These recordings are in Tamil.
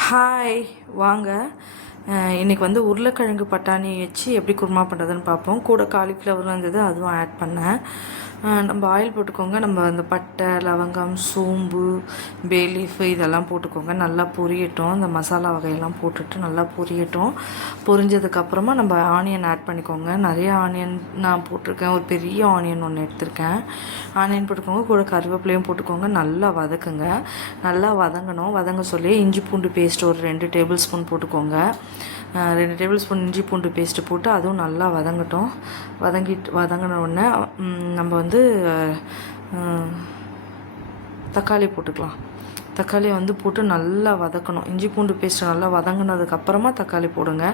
ஹாய் வாங்க. இன்றைக்கி வந்து உருளைக்கிழங்கு பட்டாணி வச்சு எப்படி குருமா பண்ணுறதுன்னு பார்ப்போம். கூட காலிஃப்ளவர் இருந்தது அதுவும் ஆட் பண்ணேன். நம்ம ஆயில் போட்டுக்கோங்க. நம்ம அந்த பட்டை லவங்கம் சோம்பு பேலீஃப் இதெல்லாம் போட்டுக்கோங்க. நல்லா பொரியட்டும். இந்த மசாலா வகையெல்லாம் போட்டுட்டு நல்லா பொரியட்டும். பொரிஞ்சதுக்கப்புறமா நம்ம ஆனியன் ஆட் பண்ணிக்கோங்க. நிறைய ஆனியன் நான் போட்டிருக்கேன். ஒரு பெரிய ஆனியன் ஒன்று எடுத்திருக்கேன். ஆனியன் போட்டுக்கோங்க. கூட கருவேப்பிலையும் போட்டுக்கோங்க. நல்லா வதக்குங்க. நல்லா வதங்கணும். வதங்க சொல்லி இஞ்சி பூண்டு பேஸ்ட் ஒரு ரெண்டு டேபிள் ஸ்பூன் போட்டுக்கோங்க. ரெண்டு டேபிள் ஸ்பூன் இஞ்சி பூண்டு பேஸ்ட்டு போட்டு அதுவும் நல்லா வதங்கட்டும். வதங்கிட்டு வதங்கின உடனே நம்ம வந்து தக்காளி போட்டுக்கலாம். தக்காளியை வந்து போட்டு நல்லா வதக்கணும். இஞ்சி பூண்டு பேஸ்ட்டு நல்லா வதங்கினதுக்கப்புறமா தக்காளி போடுங்க.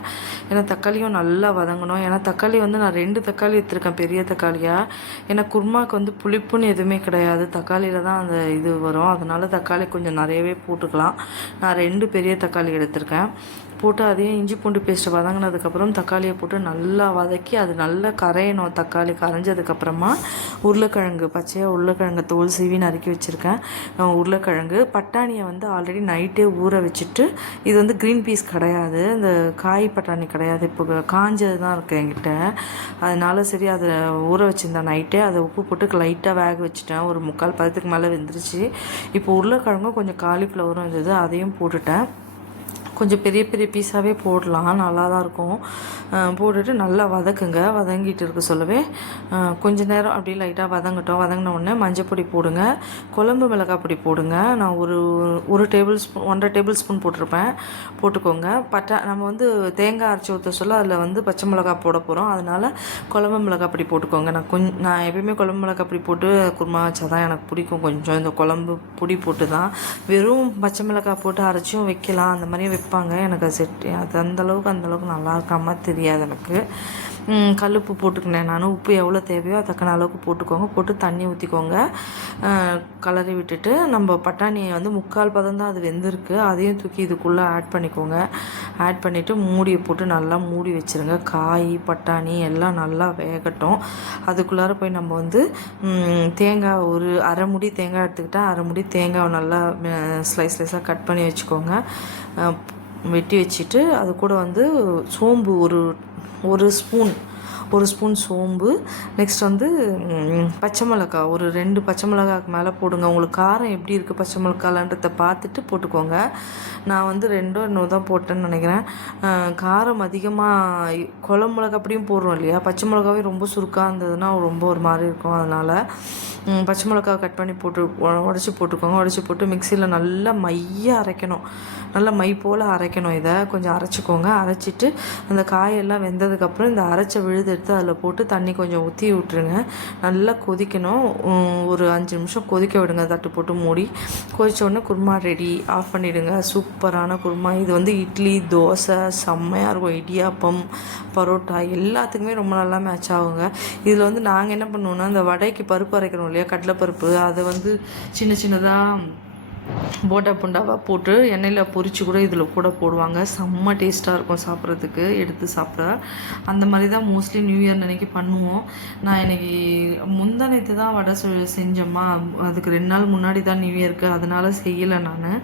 ஏன்னா தக்காளியும் நல்லா வதங்கணும். ஏன்னா தக்காளி வந்து நான் ரெண்டு தக்காளி எடுத்துருக்கேன் பெரிய தக்காளியாக ஏன்னா குருமாவுக்கு வந்து புளிப்புன்னு எதுவுமே கிடையாது. தக்காளியில் தான் அந்த இது வரும். அதனால் தக்காளி கொஞ்சம் நிறையவே போட்டுக்கலாம். நான் ரெண்டு பெரிய தக்காளி எடுத்திருக்கேன். போட்டு அதையும் இஞ்சி பூண்டு பேஸ்ட்டு வதங்கினதுக்கப்புறம் தக்காளியை போட்டு நல்லா வதக்கி அது நல்லா கரையணும். தக்காளி கரைஞ்சதுக்கப்புறமா உருளைக்கிழங்கு பச்சையாக உருளைக்கிழங்கு தோல் சீவி நறுக்கி வச்சுருக்கேன். உருளைக்கிழங்கு பட்டாணியை வந்து ஆல்ரெடி நைட்டே ஊற வச்சுட்டு இது வந்து க்ரீன் பீஸ் கிடையாது. இந்த காய் பட்டாணி கிடையாது. இப்போ காஞ்சது தான் இருக்குது என்கிட்ட. அதனால சரி அதை ஊற வச்சுருந்தேன் நைட்டே அதை உப்பு போட்டு லைட்டாக வேக வச்சுட்டேன். ஒரு முக்கால் பதத்துக்கு மேலே வெந்துருச்சு. இப்போ உருளைக்கிழங்கும் கொஞ்சம் காலிஃப்ளவரும் இருந்தது அதையும் போட்டுட்டேன். கொஞ்சம் பெரிய பெரிய பீஸாகவே போடலாம். நல்லா தான் இருக்கும் போட்டுட்டு நல்லா வதக்குங்க. வதங்கிட்டு இருக்க சொல்லவே. கொஞ்சம் கொஞ்ச நேரம் அப்படியே லைட்டாக வதங்கட்டும். வதங்கின உடனே மஞ்சள் பொடி போடுங்க. குழம்பு மிளகாய் பொடி போடுங்க. நான் ஒரு ஒரு டேபிள் ஸ்பூன் ஒன்றரை டேபிள் ஸ்பூன் போட்டிருப்பேன். போட்டுக்கோங்க. பட்டா நம்ம வந்து தேங்காய் அரைச்சி ஊற்ற சொல்ல அதில் வந்து பச்சை மிளகாய் போட போகிறோம் அதனால் குழம்பு மிளகாய் பொடி போட்டுக்கோங்க. நான் கொஞ்சம் நான் எப்பயுமே குழம்பு மிளகாய் பொடி போட்டு குருமா வச்சா தான் எனக்கு பிடிக்கும். கொஞ்சம் இந்த குழம்பு பொடி போட்டு தான் வெறும் பச்சை மிளகாய் போட்டு அரைச்சும் வைக்கலாம். அந்த மாதிரியும் வைப்பாங்க எனக்கு அது செட் அது அந்த அளவுக்கு அந்த அளவுக்கு நல்லா இருக்காம தெரியாது எனக்கு. கல் கல்லுப்பு போட்டுக்கினேன் நான். உப்பு எவ்வளோ தேவையோ அதுக்கான அளவுக்கு போட்டுக்கோங்க. போட்டு தண்ணி ஊற்றிக்கோங்க கலரி விட்டுட்டு நம்ம பட்டாணியை வந்து முக்கால் பதம் தான் அது வெந்திருக்கு. அதையும் தூக்கி இதுக்குள்ளே ஆட் பண்ணிக்கோங்க. ஆட் பண்ணிவிட்டு மூடியை போட்டு நல்லா மூடி வச்சுருங்க. காய் பட்டாணி எல்லாம் நல்லா வேகட்டும். அதுக்குள்ளார போய் நம்ம வந்து தேங்காய் ஒரு அரை முடி தேங்காய் எடுத்துக்கிட்டால் அரை முடி தேங்காவை நல்லா ஸ்லைஸ் ஸ்லைஸாக கட் பண்ணி வச்சுக்கோங்க. வெட்டி வச்சுட்டு அது கூட வந்து சோம்பு ஒரு ஒரு ஸ்பூன் ஒரு ஸ்பூன் சோம்பு. நெக்ஸ்ட் வந்து பச்சை மிளகா. ஒரு ரெண்டு பச்சை மிளகாக்கு மேலே போடுங்க. உங்களுக்கு காரம் எப்படி இருக்குது பச்சை மிளகாலன்றதை பார்த்துட்டு போட்டுக்கோங்க. நான் வந்து ரெண்டோ இன்னும் தான் போட்டேன்னு நினைக்கிறேன். காரம் அதிகமாக குளம் மிளகா அப்படியும் போடுறோம் இல்லையா? பச்சை மிளகாவே ரொம்ப சுருக்காக இருந்ததுன்னா ரொம்ப ஒரு மாதிரி இருக்கும் அதனால். பச்சை மிளகா கட் பண்ணி போட்டு உடச்சி போட்டுக்கோங்க. உடச்சி போட்டு மிக்சியில் நல்லா மைய அரைக்கணும். நல்லா மை போல் அரைக்கணும் இதை. கொஞ்சம் அரைச்சிக்கோங்க. அரைச்சிட்டு அந்த காயெல்லாம் வெந்ததுக்கப்புறம் இந்த அரைச்ச விழுது எடுத்து அதில் போட்டு தண்ணி கொஞ்சம் ஊற்றி விட்டுருங்க. நல்லா கொதிக்கணும். ஒரு அஞ்சு நிமிஷம் கொதிக்க விடுங்க. தட்டு போட்டு மூடி. கொதிச்ச உடனே குருமா ரெடி ஆஃப் பண்ணிவிடுங்க சூப்பரான குருமா. இது வந்து இட்லி தோசை செம்மையாக இருக்கும். இடியாப்பம் பரோட்டா எல்லாத்துக்குமே ரொம்ப நல்லா மேட்ச் ஆகுங்க. இதில் வந்து நாங்கள் என்ன பண்ணுவோம்னா இந்த வடைக்கு பருப்பு அரைக்கிறோம் இல்லையா? கடலைப்பருப்பு அதை வந்து சின்ன சின்னதாக போண்டா புண்டாவாக போட்டு எண்ணெயில் பொரித்து கூட இதில் கூட போடுவாங்க. செம்ம டேஸ்ட்டாக இருக்கும் சாப்பிட்றதுக்கு. எடுத்து சாப்பிட. அந்த மாதிரி தான் மோஸ்ட்லி நியூ இயர் அன்னைக்கு பண்ணுவோம். நான் இன்னைக்கு முந்தா தான் வடை செஞ்சோம்மா. அதுக்கு ரெண்டு நாள் முன்னாடி தான் நியூ இயருக்கு அதனால் செய்யலை நான்.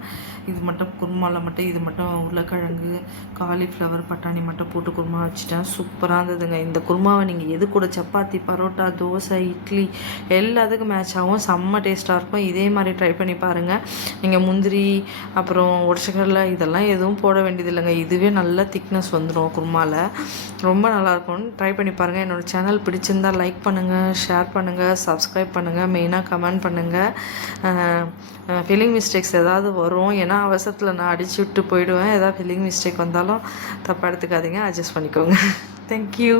இது மட்டும் குருமாவில் மட்டும் இது மட்டும் உருளைக்கிழங்கு காலிஃப்ளவர் பட்டாணி மட்டும் போட்டு குருமா வச்சுட்டேன். சூப்பராக இருந்ததுங்க. இந்த குருமாவை நீங்கள் எது கூட சப்பாத்தி பரோட்டா தோசை இட்லி எல்லாத்துக்கும் மேட்ச் ஆகும். செம்ம டேஸ்ட்டாக இருக்கும். இதே மாதிரி ட்ரை பண்ணி பாருங்கள் நீங்கள் முந்திரி அப்புறம் உடச்சக்கடலை இதெல்லாம் எதுவும் போட வேண்டியதில்லைங்க. இதுவே நல்ல திக்னஸ் வந்துடும் குருமாவில் ரொம்ப நல்லாயிருக்கும். ட்ரை பண்ணி பாருங்கள் என்னோடய சேனல் பிடிச்சிருந்தா லைக் பண்ணுங்கள் ஷேர் பண்ணுங்கள் சப்ஸ்கிரைப் பண்ணுங்கள் மெயினாக கமெண்ட் பண்ணுங்கள் ஃபில்லிங் மிஸ்டேக்ஸ் ஏதாவது வரும். ஏன்னா அவசரத்தில் நான் அடிச்சு விட்டு போயிடுவேன். ஏதாவது ஃபில்லிங் மிஸ்டேக் வந்தாலும் தப்பாக எடுத்துக்காதீங்க. அட்ஜஸ்ட் பண்ணிக்கோங்க. தேங்க்யூ